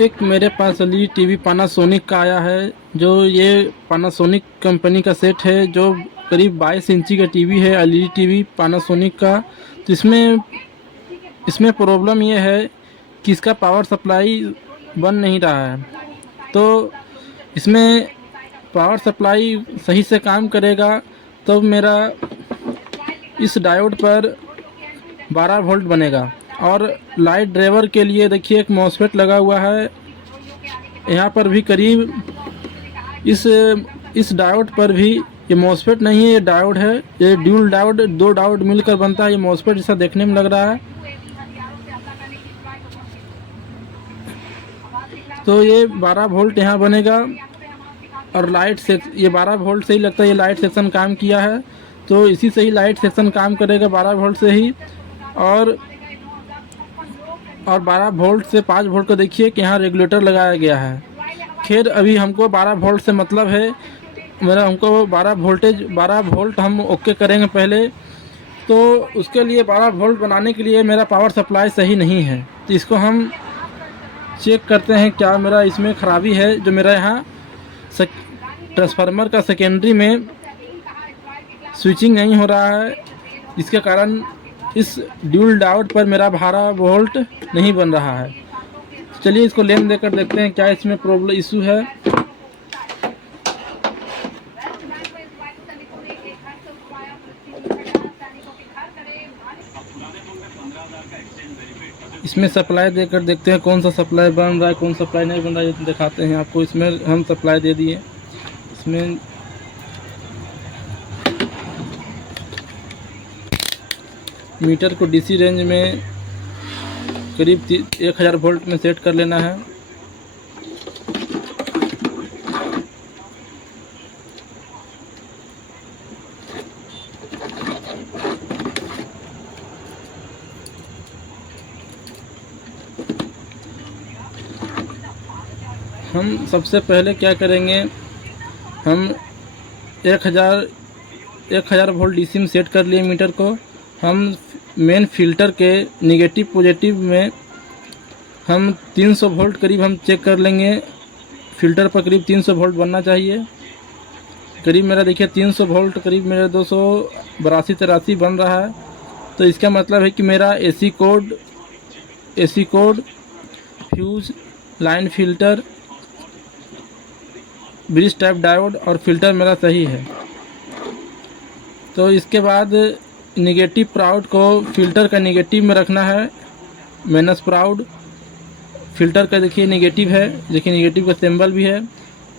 एक मेरे पास LED TV Panasonic का आया है। जो ये पानासोनिक कंपनी का सेट है, जो करीब 22 इंची का टीवी है, एलईडी टीवी पानासोनिक का। तो इसमें प्रॉब्लम ये है कि इसका पावर सप्लाई बन नहीं रहा है। तो इसमें पावर सप्लाई सही से काम करेगा तो मेरा इस डायोड पर 12 वोल्ट बनेगा। और लाइट ड्राइवर के लिए देखिए एक मॉसफेट लगा हुआ है यहाँ पर भी। करीब इस डायोड पर भी ये मॉसफेट नहीं है, ये डायोड है। ये ड्यूल डायोड, दो डायोड मिलकर बनता है। ये मॉसफेट जैसा देखने में लग रहा है। तो ये 12 वोल्ट यहाँ बनेगा और ये 12 वोल्ट से ही लगता है ये लाइट सेक्शन काम किया है। तो इसी से ही लाइट सेक्शन काम करेगा 12 वोल्ट से ही। और 12 वोल्ट से 5 वोल्ट को देखिए कि यहाँ रेगुलेटर लगाया गया है। खैर अभी हमको 12 वोल्ट से मतलब है, हमको 12 वोल्ट हम ओके करेंगे पहले। तो उसके लिए 12 वोल्ट बनाने के लिए मेरा पावर सप्लाई सही नहीं है। तो इसको हम चेक करते हैं क्या मेरा इसमें ख़राबी है। जो मेरा यहाँ ट्रांसफार्मर का सेकेंडरी में स्विचिंग नहीं हो रहा है, इसके कारण इस ड्यूल डायोड पर मेरा 12 वोल्ट नहीं बन रहा है। चलिए इसको लेन देकर देखते हैं क्या इसमें प्रॉब्लम इशू है। इसमें सप्लाई देकर देखते हैं कौन सा सप्लाई बन रहा है, कौन सा सप्लाई नहीं बन रहा है, ये दिखाते हैं आपको। इसमें हम सप्लाई दे दिए। इसमें मीटर को डीसी रेंज में करीब 1000 वोल्ट में सेट कर लेना है। हम सबसे पहले क्या करेंगे, हम 1000 वोल्ट डीसी में सेट कर लिए मीटर को। हम मेन फिल्टर के निगेटिव पॉजिटिव में हम 300 वोल्ट करीब हम चेक कर लेंगे। फिल्टर पर करीब 300 वोल्ट बनना चाहिए। करीब मेरा देखिए 300 वोल्ट करीब मेरा 282-83 बन रहा है। तो इसका मतलब है कि मेरा AC code, fuse, line filter, bridge type diode और फिल्टर मेरा सही है। तो इसके बाद निगेटिव प्राउड को फिल्टर का निगेटिव में रखना है। माइनस प्राउड फिल्टर का देखिए निगेटिव है, देखिए निगेटिव का सिंबल भी है,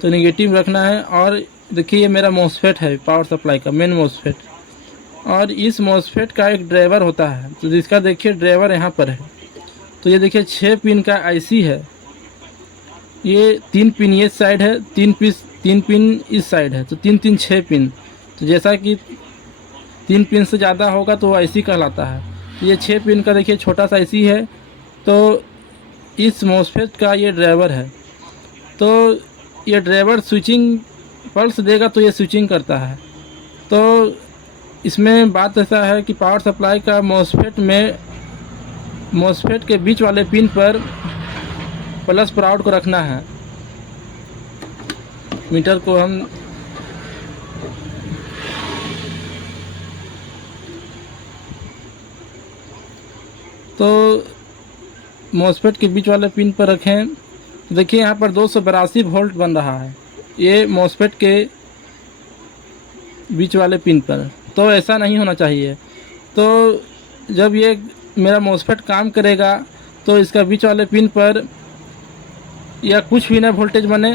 तो निगेटिव रखना है। और देखिए ये मेरा मॉसफेट है, पावर सप्लाई का मेन मॉसफेट। और इस मॉसफेट का एक ड्राइवर होता है, तो जिसका देखिए ड्राइवर यहाँ पर है। तो ये देखिए 6 पिन का आईसी है। ये 3 पिन ये साइड है, 3 पिन इस साइड है। तो 3 6 पिन। तो जैसा कि 3 पिन से ज़्यादा होगा तो वो आईसी कहलाता है। ये 6 पिन का देखिए छोटा सा आईसी है। तो इस मॉसफेट का ये ड्राइवर है। तो ये ड्राइवर स्विचिंग पल्स देगा तो ये स्विचिंग करता है। तो इसमें बात ऐसा है कि पावर सप्लाई का मॉसफेट के बीच वाले पिन पर प्लस प्राउड को रखना है। मीटर को हम तो मॉसफेट के बीच वाले पिन पर रखें। देखिए यहाँ पर 282 वोल्ट बन रहा है, ये मॉसफेट के बीच वाले पिन पर। तो ऐसा नहीं होना चाहिए। तो जब ये मेरा मॉसफेट काम करेगा तो इसका बीच वाले पिन पर या कुछ भी ना वोल्टेज बने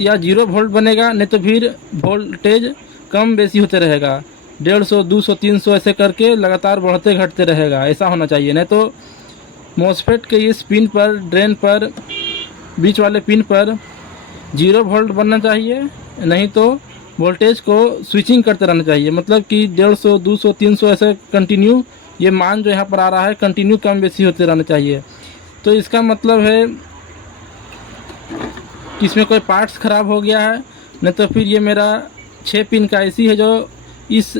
या 0 वोल्ट बनेगा, नहीं तो फिर वोल्टेज कम बेसी होते रहेगा। 150, 200, 300 ऐसे करके लगातार बढ़ते घटते रहेगा। ऐसा होना चाहिए। नहीं तो मॉसफेट के इस पिन पर, ड्रेन पर, बीच वाले पिन पर 0 वोल्ट बनना चाहिए, नहीं तो वोल्टेज को स्विचिंग करते रहना चाहिए। मतलब कि 150, 200, 300 ऐसे कंटिन्यू, ये मान जो यहाँ पर आ रहा है कंटिन्यू कम बेसी होते रहना चाहिए। तो इसका मतलब है कि इसमें कोई पार्ट्स ख़राब हो गया है, नहीं तो फिर ये मेरा 6 पिन का आईसी है जो इस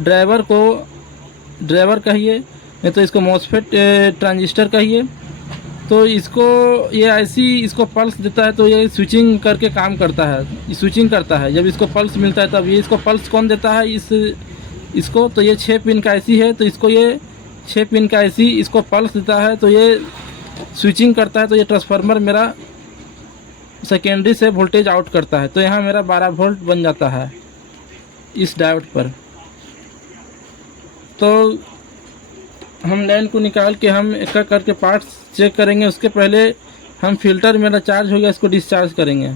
ड्राइवर कहिए, नहीं तो इसको मॉसफेट ट्रांजिस्टर कहिए। तो इसको ये ऐसी इसको पल्स देता है तो ये स्विचिंग करके काम करता है, ये स्विचिंग करता है। जब इसको पल्स मिलता है तब ये इसको पल्स कौन देता है इसको, तो ये 6 पिन का आईसी है, तो इसको ये 6 पिन का आईसी इसको पल्स देता है, तो ये स्विचिंग करता है। तो ये ट्रांसफार्मर मेरा सेकेंडरी से वोल्टेज आउट करता है, तो यहाँ मेरा 12 वोल्ट बन जाता है इस डायोड पर। तो हम लाइन को निकाल के हम एक एक करके पार्ट्स चेक करेंगे। उसके पहले हम फिल्टर मेरा चार्ज हो गया इसको डिस्चार्ज करेंगे।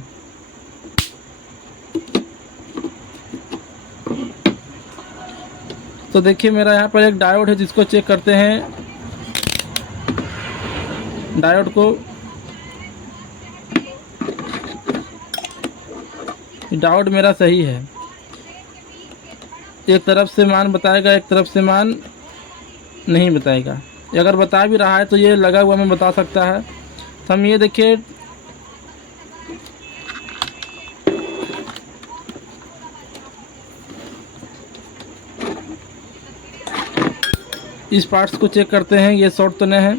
तो देखिए मेरा यहाँ पर एक डायोड है जिसको चेक करते हैं। डायोड को डायोड मेरा सही है, एक तरफ से मान बताएगा, एक तरफ से मान नहीं बताएगा। अगर बता भी रहा है तो ये लगा हुआ में बता सकता है। तो हम ये देखिए इस पार्ट्स को चेक करते हैं, ये शॉर्ट तो नहीं है।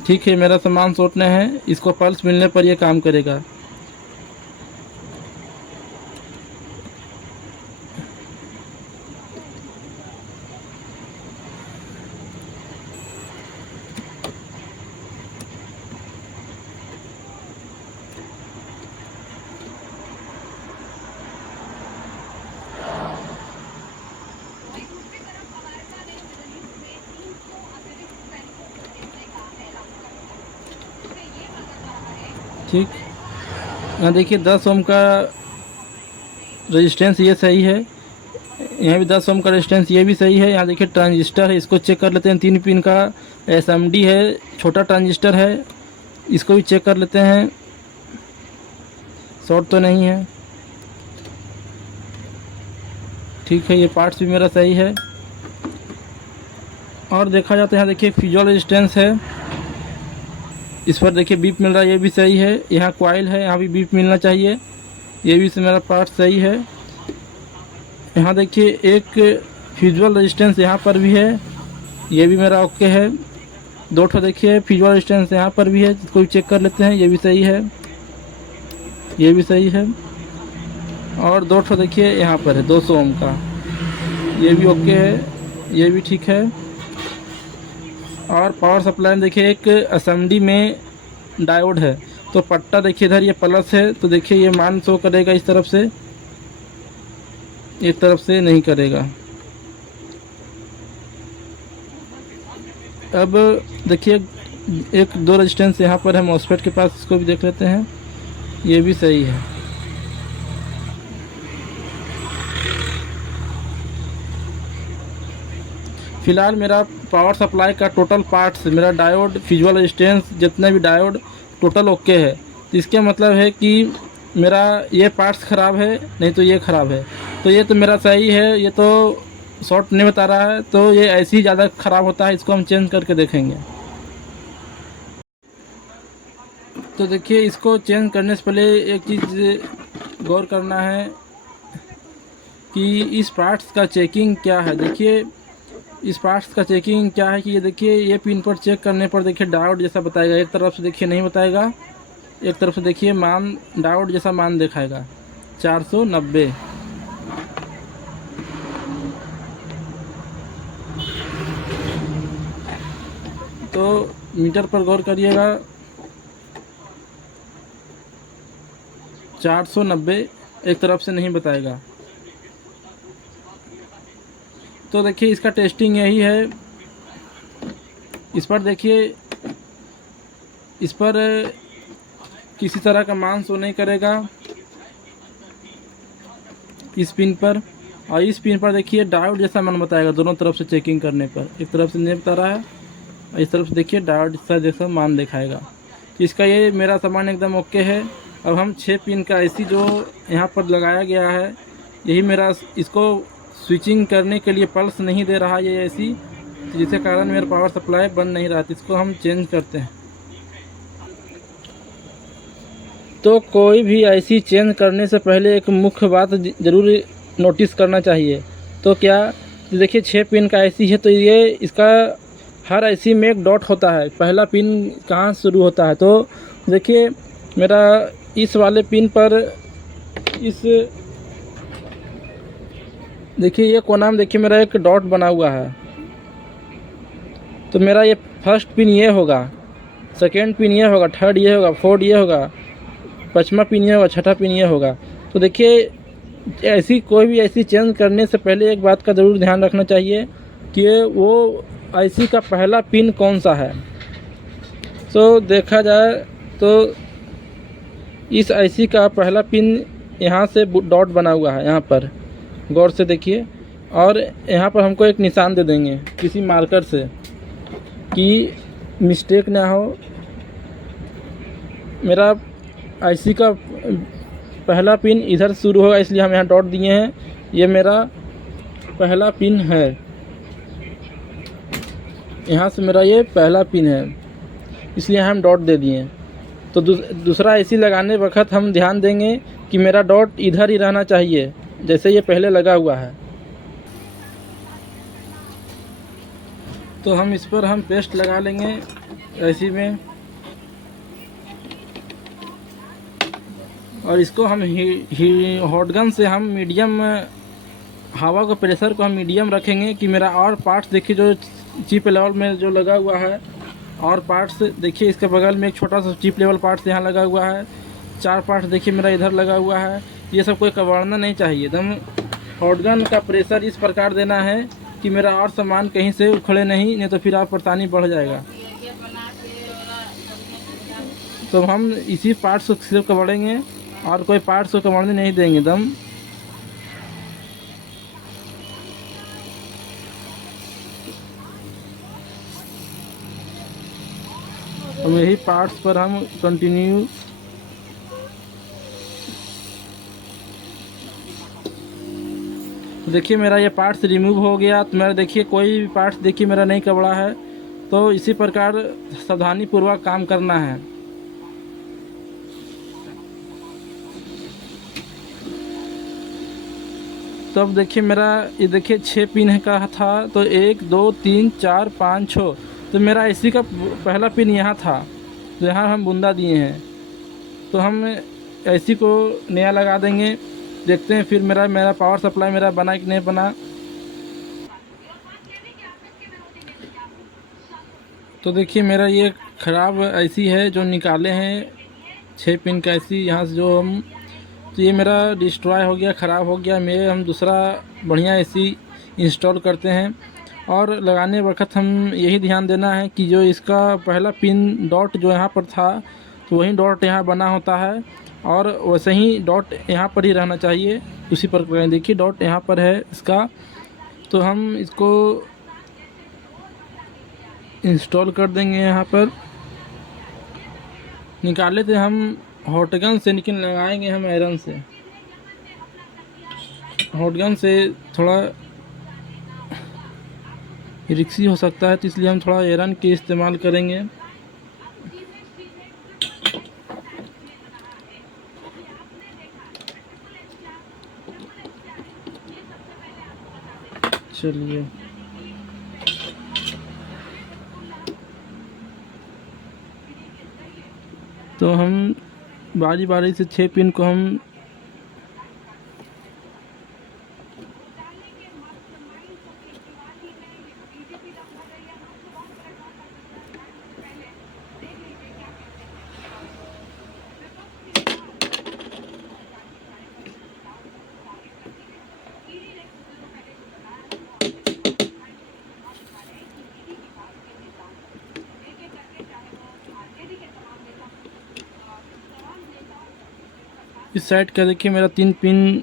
ठीक है, मेरा सामान शॉर्ट नहीं है, इसको पल्स मिलने पर ये काम करेगा। ठीक, यहाँ देखिए 10 ओम का रेजिस्टेंस ये सही है, यहाँ भी 10 ओम का रेजिस्टेंस ये भी सही है। यहाँ देखिए ट्रांजिस्टर है, इसको चेक कर लेते हैं। 3 पिन का एसएमडी है, छोटा ट्रांजिस्टर है, इसको भी चेक कर लेते हैं, शॉर्ट तो नहीं है। ठीक है, ये पार्ट्स भी मेरा सही है। और देखा जाता है यहाँ देखिए फ्यूजल रेजिस्टेंस है, इस पर देखिए बीप मिल रहा है, ये भी सही है। यहाँ कॉइल है, यहाँ भी बीप मिलना चाहिए, ये भी से मेरा पार्ट सही है। यहाँ देखिए एक फ्यूजल रेजिस्टेंस यहाँ पर भी है, ये भी मेरा ओके है। 2 ठो देखिए फ्यूजल रेजिस्टेंस यहाँ पर भी है, इसको भी चेक कर लेते हैं, ये भी सही है, ये भी सही है। और 2 ठो देखिए यहाँ पर है 200 ओम का, ये भी ओके है, ये भी ठीक है। और पावर सप्लाई में देखिए एक असेंबली में डायोड है, तो पट्टा देखिए इधर ये प्लस है, तो देखिए ये मान शो करेगा इस तरफ से, एक तरफ से नहीं करेगा। अब देखिए एक 2 रेजिस्टेंस यहाँ पर है मॉसफेट के पास, इसको भी देख लेते हैं, ये भी सही है। फिलहाल मेरा पावर सप्लाई का टोटल पार्ट्स, मेरा डायोड, फ्यूजल रेजिस्टेंस, जितने भी डायोड टोटल ओके है। तो इसके मतलब है कि मेरा ये पार्ट्स ख़राब है, नहीं तो ये ख़राब है। तो ये तो मेरा सही है, ये तो शॉर्ट नहीं बता रहा है, तो ये ऐसे ही ज़्यादा ख़राब होता है। इसको हम चेंज करके देखेंगे। तो देखिए इसको चेंज करने से पहले एक चीज़ गौर करना है कि इस पार्ट्स का चेकिंग क्या है। देखिए इस पार्ट्स का चेकिंग क्या है कि ये देखिए ये पिन पर चेक करने पर देखिए डायोड जैसा बताएगा, एक तरफ से देखिए नहीं बताएगा, एक तरफ से देखिए मान डायोड जैसा मान दिखाएगा 490। तो मीटर पर गौर करिएगा, 490 एक तरफ से नहीं बताएगा। तो देखिए इसका टेस्टिंग यही है। इस पर देखिए, इस पर किसी तरह का मान शो नहीं करेगा इस पिन पर, और इस पिन पर देखिए डायोड जैसा मान बताएगा दोनों तरफ से चेकिंग करने पर। एक तरफ से नहीं बता रहा है और इस तरफ से देखिए डायोड जैसा मान दिखाएगा। तो इसका ये मेरा सामान एकदम ओके है। अब हम 6 पिन का आईसी जो यहाँ पर लगाया गया है, यही मेरा इसको स्विचिंग करने के लिए पल्स नहीं दे रहा ये आईसी, जिसके कारण मेरा पावर सप्लाई बन नहीं रहा। तो इसको हम चेंज करते हैं। तो कोई भी आईसी चेंज करने से पहले एक मुख्य बात ज़रूर नोटिस करना चाहिए। तो क्या, तो देखिए 6 पिन का आईसी है, तो ये इसका हर आईसी में एक डॉट होता है। पहला पिन कहाँ शुरू होता है, तो देखिए मेरा इस वाले पिन पर इस देखिए ये कोना में देखिए मेरा एक डॉट बना हुआ है। तो मेरा ये फर्स्ट पिन ये होगा, सेकेंड पिन ये होगा, थर्ड ये होगा, फोर्थ ये होगा, पाँचवा पिन ये होगा, छठा पिन ये होगा। तो देखिए ऐसी कोई भी ऐसी चेंज करने से पहले एक बात का ज़रूर ध्यान रखना चाहिए कि वो आईसी का पहला पिन कौन सा है। तो देखा जाए तो इस आईसी का पहला पिन यहाँ से डॉट बना हुआ है, यहाँ पर गौर से देखिए। और यहाँ पर हमको एक निशान दे देंगे किसी मार्कर से कि मिस्टेक ना हो। मेरा आईसी का पहला पिन इधर शुरू होगा, इसलिए हम यहाँ डॉट दिए हैं। ये मेरा पहला पिन है, यहाँ से मेरा ये पहला पिन है, इसलिए हम डॉट दे दिए हैं। तो दूसरा आईसी लगाने वक्त हम ध्यान देंगे कि मेरा डॉट इधर ही रहना चाहिए, जैसे ये पहले लगा हुआ है। तो हम इस पर हम पेस्ट लगा लेंगे आईसी में, और इसको हम हॉटगन से हम मीडियम हवा का प्रेशर को हम मीडियम रखेंगे कि मेरा और पार्ट्स देखिए जो चिप लेवल में जो लगा हुआ है, और पार्ट्स देखिए इसके बगल में एक छोटा सा चिप लेवल पार्ट्स यहाँ लगा हुआ है, 4 पार्ट्स देखिए मेरा इधर लगा हुआ है। ये सब कोई कबाड़ना नहीं चाहिए। एकदम हॉटगन का प्रेशर इस प्रकार देना है कि मेरा और सामान कहीं से उखड़े नहीं तो फिर आप परेशानी बढ़ जाएगा। तो हम इसी पार्ट्स को सिर्फ कबाड़ेंगे और कोई पार्ट्स को कबाड़ने नहीं देंगे एकदम। हम यही पार्ट्स पर हम कंटिन्यू देखिए मेरा ये पार्ट्स रिमूव हो गया। तो मेरा देखिए कोई भी पार्ट्स देखिए मेरा नहीं कबड़ा है। तो इसी प्रकार सावधानी पूर्वक काम करना है। तो अब देखिए मेरा ये देखिए 6 पिन का था, तो 1 2 3 4 5 6। तो मेरा इसी का पहला पिन यहाँ था, तो यहाँ हम बूंदा दिए हैं। तो हम ऐसी को नया लगा देंगे, देखते हैं फिर मेरा पावर सप्लाई मेरा बना कि नहीं बना। तो देखिए मेरा ये ख़राब ऐसी है जो निकाले हैं 6 पिन का ऐसी यहाँ से जो हम, तो ये मेरा डिस्ट्रॉय हो गया, ख़राब हो गया। हम दूसरा बढ़िया ऐसी इंस्टॉल करते हैं। और लगाने वक्त हम यही ध्यान देना है कि जो इसका पहला पिन डॉट जो यहाँ पर था, तो वही डॉट यहाँ बना होता है, और वैसे ही डॉट यहाँ पर ही रहना चाहिए। उसी पर देखिए डॉट यहाँ पर है इसका। तो हम इसको इंस्टॉल कर देंगे यहाँ पर। निकाले थे हम हॉटगन से, लेकिन लगाएंगे हम आयरन से। हॉटगन से थोड़ा रिक्सी हो सकता है, तो इसलिए हम थोड़ा आयरन के इस्तेमाल करेंगे। चलिए तो हम बारी बारी से 6 पिन को हम इस साइड का देखिए मेरा 3 पिन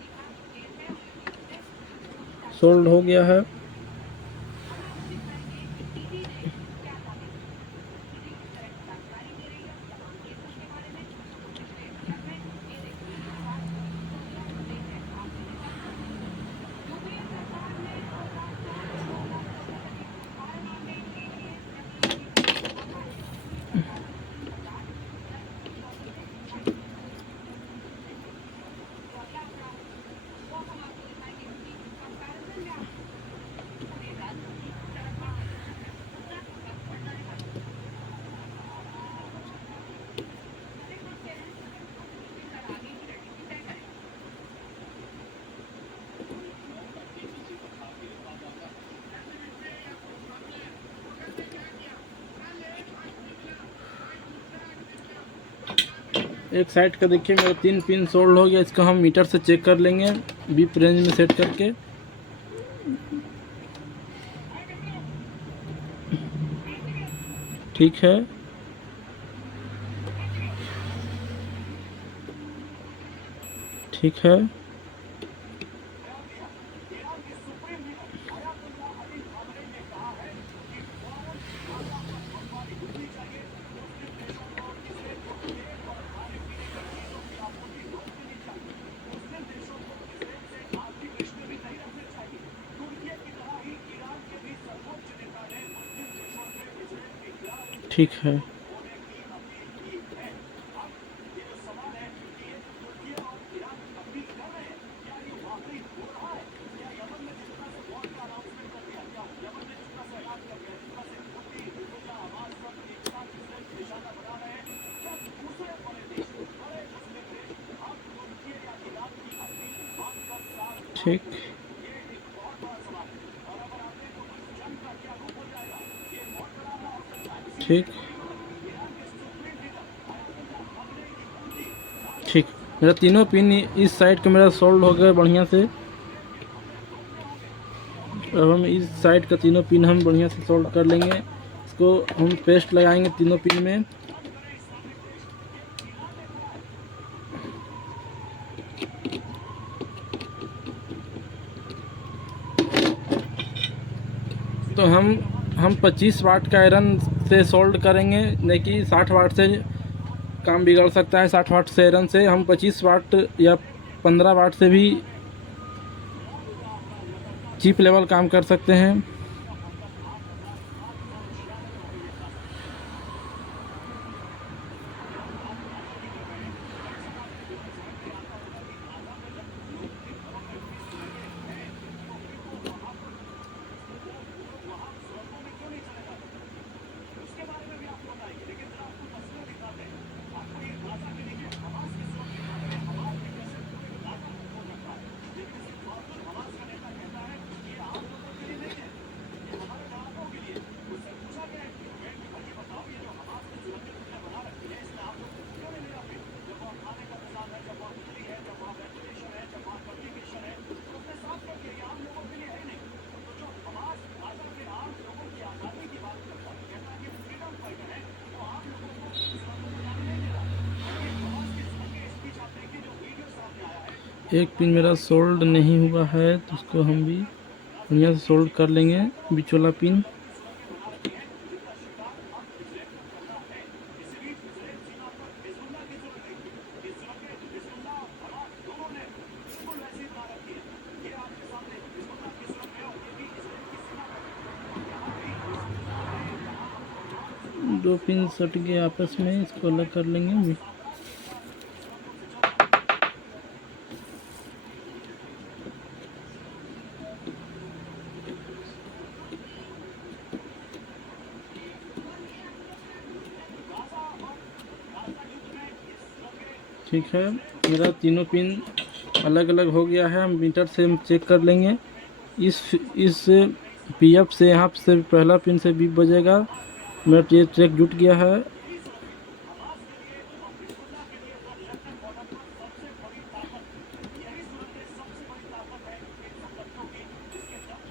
सोल्ड हो गया है। एक साइड का देखिए मेरा 3 पिन सोल्ड हो गया। इसको हम मीटर से चेक कर लेंगे बीप रेंज में सेट करके। ठीक है, ठीक है, ठीक है, ठीक, ठीक, ठीक। मेरा तीनों पिन इस साइड का मेरा सोल्ड हो गया बढ़िया से। अब हम इस साइड का तीनों पिन हम बढ़िया से सोल्ड कर लेंगे। इसको हम पेस्ट लगाएंगे तीनों पिन में। तो हम 25 वाट का आयरन से सोल्ड करेंगे, नहीं कि 60 वाट से काम बिगड़ सकता है। 60 वाट से आयरन से हम 25 वाट या 15 वाट से भी चीप लेवल काम कर सकते हैं। एक पिन मेरा सोल्ड नहीं हुआ है, तो उसको हम भी बढ़िया से सोल्ड कर लेंगे, बीच वाला पिन। दो पिन सट गए आपस में, इसको अलग कर लेंगे। ठीक है, मेरा तीनों पिन अलग अलग हो गया है। हम मीटर से हम चेक कर लेंगे। इस पीएफ से यहाँ से पहला पिन से बीप बजेगा। मेरा ये ट्रैक जुट गया है।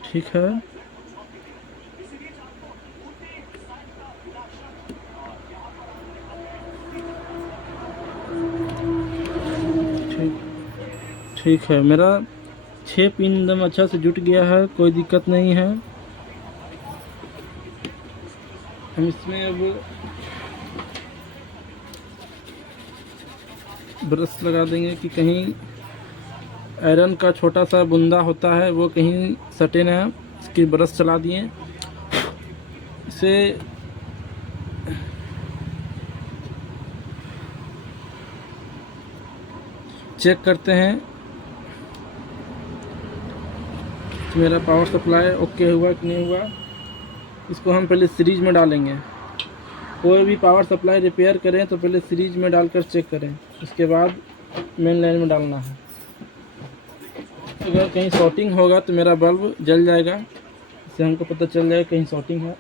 ठीक है, ठीक है। मेरा 6 पिन एकदम अच्छा से जुट गया है, कोई दिक्कत नहीं है। हम इसमें अब ब्रश लगा देंगे कि कहीं आयरन का छोटा सा बूंदा होता है वो कहीं सटे ना। इसकी ब्रश चला दिए। इसे चेक करते हैं कि मेरा पावर सप्लाई ओके हुआ कि नहीं हुआ। इसको हम पहले सीरीज में डालेंगे। कोई भी पावर सप्लाई रिपेयर करें तो पहले सीरीज में डालकर चेक करें, उसके बाद मेन लाइन में डालना है। अगर कहीं शॉर्टिंग होगा तो मेरा बल्ब जल जाएगा, इससे हमको पता चल जाएगा कहीं शॉर्टिंग है।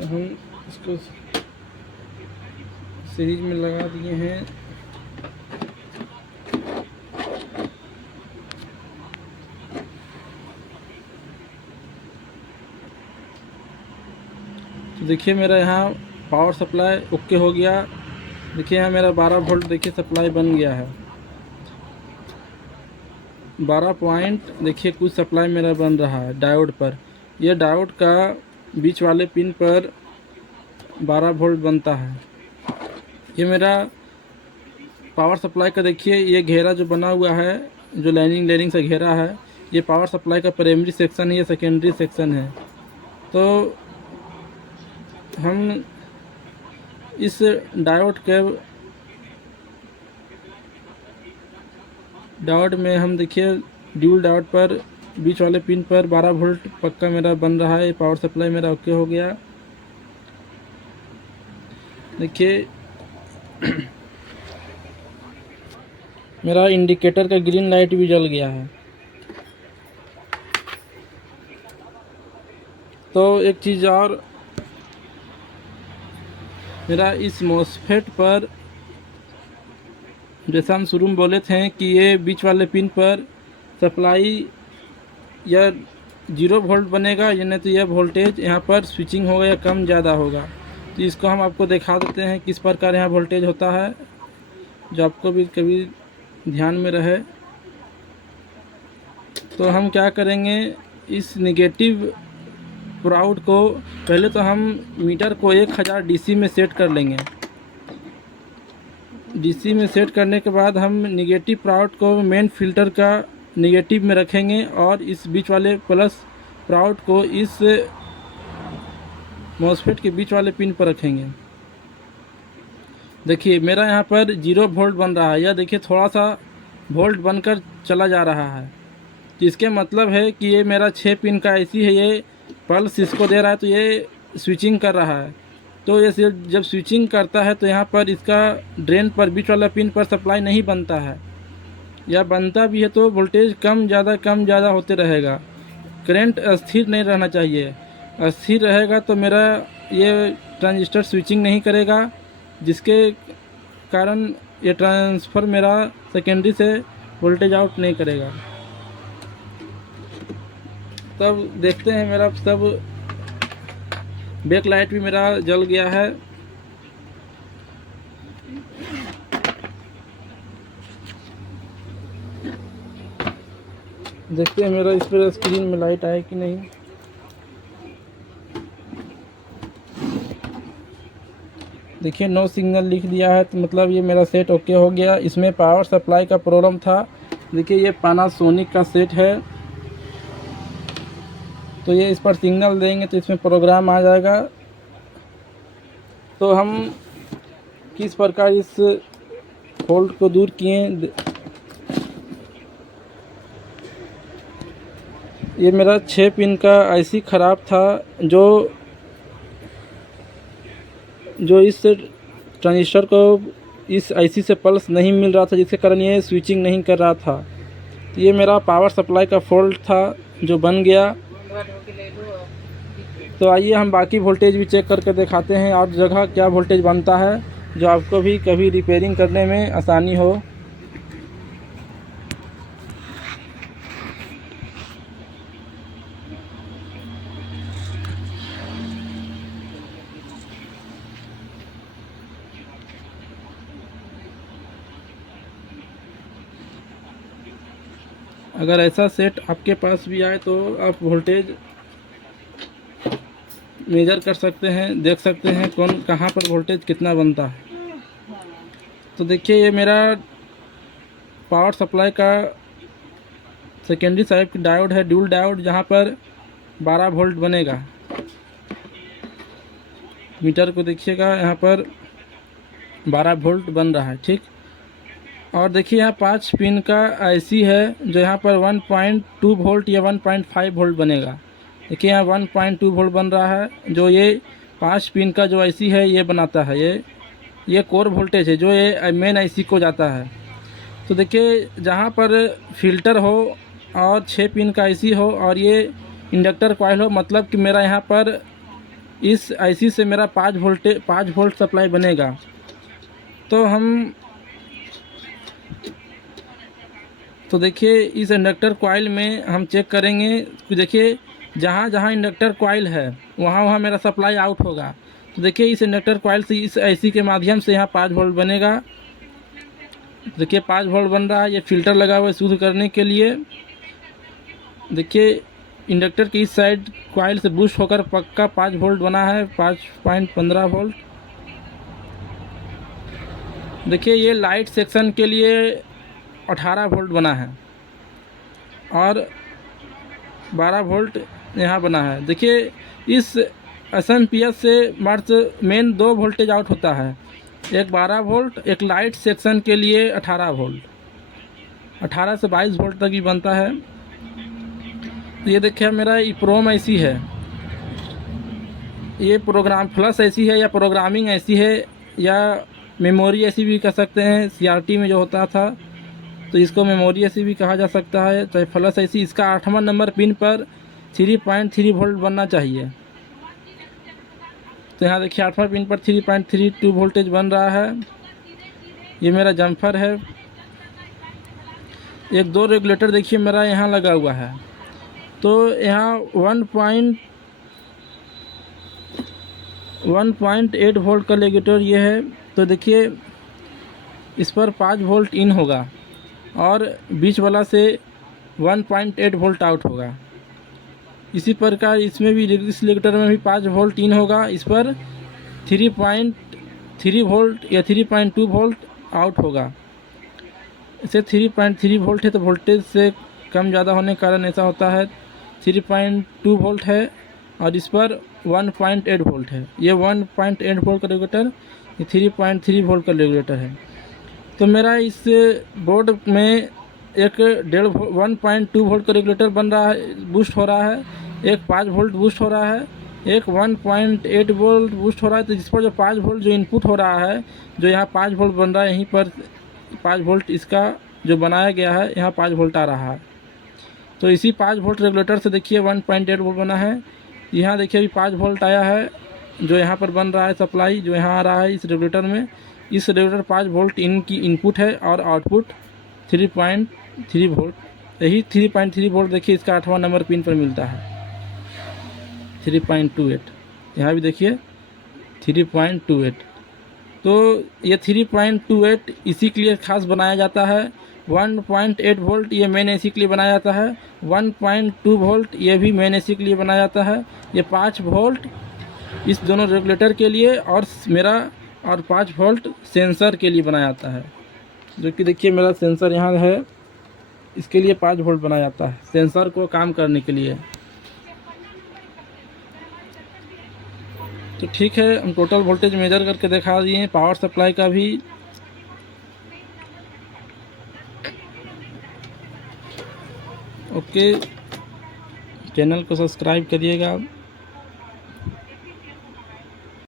तो हम इसको सीरीज में लगा दिए हैं। तो देखिए मेरा यहाँ पावर सप्लाई ओके हो गया। देखिए यहाँ मेरा 12 वोल्ट देखिए सप्लाई बन गया है। 12 पॉइंट देखिए कुछ सप्लाई मेरा बन रहा है डायोड पर। यह डायोड का बीच वाले पिन पर 12 वोल्ट बनता है। ये मेरा पावर सप्लाई का देखिए ये घेरा जो बना हुआ है, जो लाइनिंग से घेरा है, ये पावर सप्लाई का प्राइमरी सेक्शन है, ये सेकेंडरी सेक्शन है। तो हम इस डायोड में हम देखिए ड्यूल डायोड पर बीच वाले पिन पर 12 वोल्ट पक्का मेरा बन रहा है। पावर सप्लाई मेरा ओके हो गया। देखिए मेरा इंडिकेटर का ग्रीन लाइट भी जल गया है। तो एक चीज़ और, मेरा इस मॉसफेट पर जैसा हम शुरू में बोले थे कि ये बीच वाले पिन पर सप्लाई या 0 वोल्ट बनेगा, या नहीं तो यह वोल्टेज यहाँ पर स्विचिंग होगा या कम ज़्यादा होगा। तो इसको हम आपको दिखा देते हैं किस प्रकार यहाँ वोल्टेज होता है, जो आपको भी कभी ध्यान में रहे। तो हम क्या करेंगे, इस नेगेटिव प्राउड को पहले तो हम मीटर को 1000 डीसी में सेट कर लेंगे। डीसी में सेट करने के बाद हम नेगेटिव प्राउड को मेन फिल्टर का नेगेटिव में रखेंगे और इस बीच वाले प्लस प्राउड को इस मॉसफेट के बीच वाले पिन पर रखेंगे। देखिए मेरा यहाँ पर 0 वोल्ट बन रहा है, यह देखिए थोड़ा सा वोल्ट बनकर चला जा रहा है। तो इसके मतलब है कि ये मेरा 6 पिन का आईसी है, ये पल्स इसको दे रहा है तो ये स्विचिंग कर रहा है। तो ये जब स्विचिंग करता है तो यहाँ पर इसका ड्रेन पर बीच वाला पिन पर सप्लाई नहीं बनता है, या बनता भी है तो वोल्टेज कम ज़्यादा होते रहेगा। करंट स्थिर नहीं रहना चाहिए। स्थिर रहेगा तो मेरा ये ट्रांजिस्टर स्विचिंग नहीं करेगा, जिसके कारण ये ट्रांसफ़र मेरा सेकेंडरी से वोल्टेज आउट नहीं करेगा। तब देखते हैं मेरा सब बैक लाइट भी मेरा जल गया है। देखते हैं मेरा इस पर स्क्रीन में लाइट आए कि नहीं। देखिए नो सिग्नल लिख दिया है, तो मतलब ये मेरा सेट ओके हो गया। इसमें पावर सप्लाई का प्रॉब्लम था। देखिए ये पैनासोनिक का सेट है, तो ये इस पर सिग्नल देंगे तो इसमें प्रोग्राम आ जाएगा। तो हम किस प्रकार इस फॉल्ट को दूर किए, ये मेरा 6 पिन का आईसी ख़राब था, जो इस ट्रांजिस्टर को इस आईसी से पल्स नहीं मिल रहा था, जिसके कारण ये स्विचिंग नहीं कर रहा था। तो ये मेरा पावर सप्लाई का फॉल्ट था जो बन गया। तो आइए हम बाकी वोल्टेज भी चेक करके दिखाते हैं और जगह क्या वोल्टेज बनता है, जो आपको भी कभी रिपेयरिंग करने में आसानी हो। अगर ऐसा सेट आपके पास भी आए तो आप वोल्टेज मेजर कर सकते हैं, देख सकते हैं कहाँ पर वोल्टेज कितना बनता है। तो देखिए ये मेरा पावर सप्लाई का सेकेंडरी साइड की डायोड है, ड्यूल डायोड, जहाँ पर 12 वोल्ट बनेगा। मीटर को देखिएगा, यहाँ पर 12 वोल्ट बन रहा है, ठीक। और देखिए यहाँ 5 पिन का आईसी है, जो यहाँ पर 1.2 वोल्ट या 1.5 वोल्ट बनेगा। देखिए यहाँ 1.2 वोल्ट बन रहा है, जो ये 5 पिन का जो आईसी है ये बनाता है। ये कोर वोल्टेज है जो ये मेन आईसी को जाता है। तो देखिए जहाँ पर फिल्टर हो और 6 पिन का आईसी हो और ये इंडक्टर कॉइल हो, मतलब कि मेरा यहाँ पर इस आईसी से मेरा 5 वोल्ट सप्लाई बनेगा। तो देखिए इस इंडक्टर कॉइल में हम चेक करेंगे कि देखिए जहाँ जहाँ इंडक्टर कॉइल है वहाँ वहाँ मेरा सप्लाई आउट होगा। तो देखिए इस इंडक्टर कॉइल से इस आईसी के माध्यम से यहाँ 5 वोल्ट बनेगा। देखिए 5 वोल्ट बन रहा है। ये फिल्टर लगा हुआ है शुद्ध करने के लिए। देखिए इंडक्टर की इस साइड कॉइल से बूस्ट होकर पक्का 5 वोल्ट बना है, 5.15 वोल्ट। देखिए ये लाइट सेक्शन के लिए 18 वोल्ट बना है और 12 वोल्ट यहाँ बना है। देखिए इस एसएमपीएस से मेन 2 वोल्टेज आउट होता है, एक 12 वोल्ट, एक लाइट सेक्शन के लिए 18 वोल्ट, 18 से 22 वोल्ट तक ही बनता है। तो ये देखिए मेरा प्रोम आईसी है, ये प्रोग्राम फ्लश आईसी है या प्रोग्रामिंग आईसी है या मेमोरी आईसी भी कह सकते हैं। सीआरटी में जो होता था तो इसको मेमोरी आईसी भी कहा जा सकता है, चाहे फ्लश आईसी। इसका 8वां नंबर पिन पर 3.3 वोल्ट बनना चाहिए। तो यहाँ देखिए 8वां पिन पर 3.32 वोल्टेज बन रहा है। ये मेरा जम्फर है। एक 2 रेगुलेटर देखिए मेरा यहाँ लगा हुआ है। तो यहाँ 1.8 वोल्ट का रेगुलेटर ये है। तो देखिए इस पर 5 वोल्ट इन होगा और बीच वाला से 1.8 वोल्ट आउट होगा। इसी प्रकार इसमें भी, इस रेगुलेटर में भी 5 वोल्ट इन होगा। इस पर 3.3 वोल्ट या 3.2 वोल्ट आउट होगा। इसे 3.3 वोल्ट है तो वोल्टेज से कम ज़्यादा होने के कारण ऐसा होता है। 3.2 वोल्ट है और इस पर 1.8 वोल्ट है। ये 1.8 वोल्ट का रेगुलेटर, ये 3.3 वोल्ट का रेगुलेटर है। तो मेरा इस बोर्ड में एक 1.2 वोल्ट का रेगुलेटर बन रहा है, बूस्ट हो रहा है, एक 5 वोल्ट बूस्ट हो रहा है, एक 1.8 वोल्ट बूस्ट हो रहा है। तो जिस पर जो 5 वोल्ट जो इनपुट हो रहा है, जो यहाँ 5 वोल्ट बन रहा है, यहीं पर 5 वोल्ट इसका जो बनाया गया है, यहाँ 5 वोल्ट आ रहा है। तो इसी 5 वोल्ट रेगुलेटर से देखिए 1.8 वोल्ट बना है। यहाँ देखिए अभी 5 वोल्ट आया है जो यहाँ पर बन रहा है सप्लाई, जो यहाँ आ रहा है इस रेगुलेटर में। इस रेगुलेटर 5 वोल्ट इनकी इनपुट है और आउटपुट 3.3 वोल्ट। यही 3.3 वोल्ट देखिए इसका 8वां नंबर पिन पर मिलता है, 3.28। यहाँ भी देखिए 3.28। तो ये 3.28 इसी के लिए खास बनाया जाता है। 1.8 वोल्ट ये मेन एसी के लिए बनाया जाता है। 1.2 वोल्ट ये भी मेन एसी के लिए बनाया जाता है। ये 5 वोल्ट इस दोनों रेगुलेटर के लिए और 5 वोल्ट सेंसर के लिए बनाया जाता है। जो कि देखिए मेरा सेंसर यहाँ है, इसके लिए 5 वोल्ट बनाया जाता है सेंसर को काम करने के लिए। तो ठीक है, हम टोटल वोल्टेज मेजर करके दिखा दिए, पावर सप्लाई का भी। ओके, चैनल को सब्सक्राइब करिएगा।